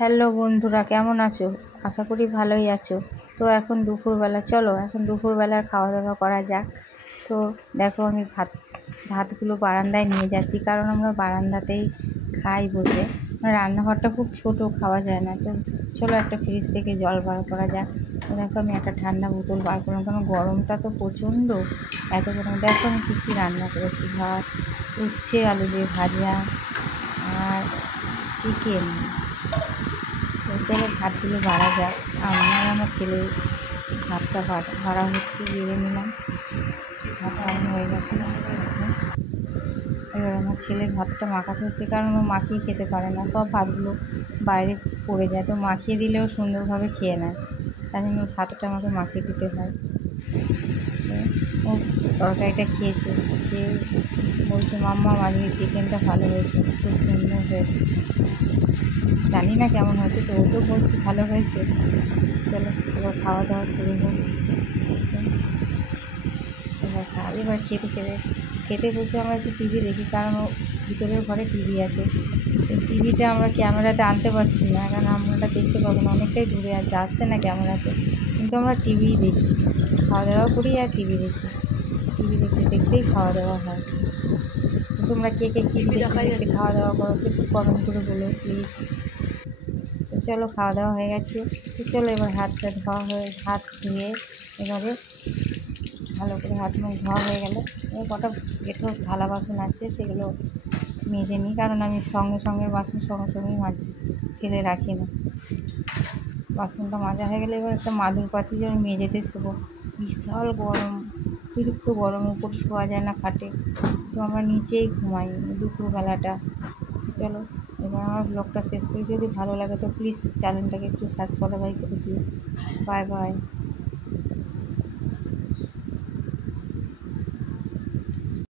Hello বন্ধুরা, কেমন আছো? আশা করি ভালোই আছো। তো এখন দুপুরবেলা, চলো এখন দুপুরবেলার খাওয়া দাওয়া করা যাক। তো দেখো আমি ভাতগুলো বারান্দায় নিয়ে যাচ্ছি, কারণ আমরা বারান্দাতেই খাই বসে। রান্নাঘরটা খুব ছোট, খাওয়া যায় না। তো চলো একটা ফ্রিজ থেকে জল বার করা যাক। তো দেখো আমি একটা ঠান্ডা বোতল বার করলাম, কারণ গরমটা তো প্রচণ্ড। এত গরম। দেখো আমি কী কী রান্না করেছি। ভাত, উচ্ছে আলু দিয়ে ভাজা আর চিকেন। তো চলো ভাতগুলো বাড়া যাক। আমার ছেলে ভাতটা বাড়া হচ্ছে, বেড়ে নিলাম। ভাত বাড়ানো হয়ে গেছে। এবার আমার ছেলে ভাতটা মাখাতে হচ্ছে, কারণ ও মাখিয়ে খেতে পারে না, সব ভাতগুলো বাইরে পড়ে যায়। তো মাখিয়ে দিলেও সুন্দরভাবে খেয়ে নেয়, তাই জন্য ভাতটা আমাকে মাখিয়ে দিতে হয়। ও তরকারিটা খেয়েছে, খেয়ে বলছে মাম্মা আজকে চিকেনটা ভালো হয়েছে, খুব সুন্দর হয়েছে। জানি না কেমন হয়েছে, তো ও তো বলছে ভালো হয়েছে। চলো এবার খাওয়া দাওয়া শুরু হোক। এবার খেতে বসে আমরা একটু টিভি দেখি, কারণ ও ভিতরের ঘরে টিভি আছে। তো টিভিটা আমরা ক্যামেরাতে আনতে পারছি না, কারণ আমরা দেখতে পাবো না, অনেকটাই দূরে আছে, আসছে না ক্যামেরাতে। কিন্তু আমরা টিভিই দেখি, খাওয়া দাওয়া করি আর টিভি দেখি। টিভি দেখতে দেখতেই খাওয়া দাওয়া হয়। তোমরা কে কে টিভি দেখতে দেখতে খাওয়া দাওয়া করো, একটু কমেন্ট করে বলো প্লিজ। তো চলো খাওয়া দাওয়া হয়ে গেছে। তো চলো এবার হাতটা হাত ধুয়ে এবারে ভালো করে হাত মুখ ধোয়া হয়ে গেলে এবার কটা একটু থালা বাসন আছে, সেগুলো মেজে নিই, কারণ আমি সঙ্গে সঙ্গে বাসন সঙ্গে সঙ্গেই মাজি, ফেলে রাখি না। বাসনটা মাজা হয়ে গেলে এবার একটা মাদুর পাতি যেন মেজেতে শোবো। বিশাল গরম, অতিরিক্ত গরম, উপরে শোয়া যায় না খাটে। তো আমরা নিচেই ঘুমাই দুপুরবেলাটা। চলো এবার আমার ব্লগটা শেষ করি। যদি ভালো লাগে তো প্লিজ চ্যানেলটাকে একটু সাবস্ক্রাইব করে দিও। Bye bye.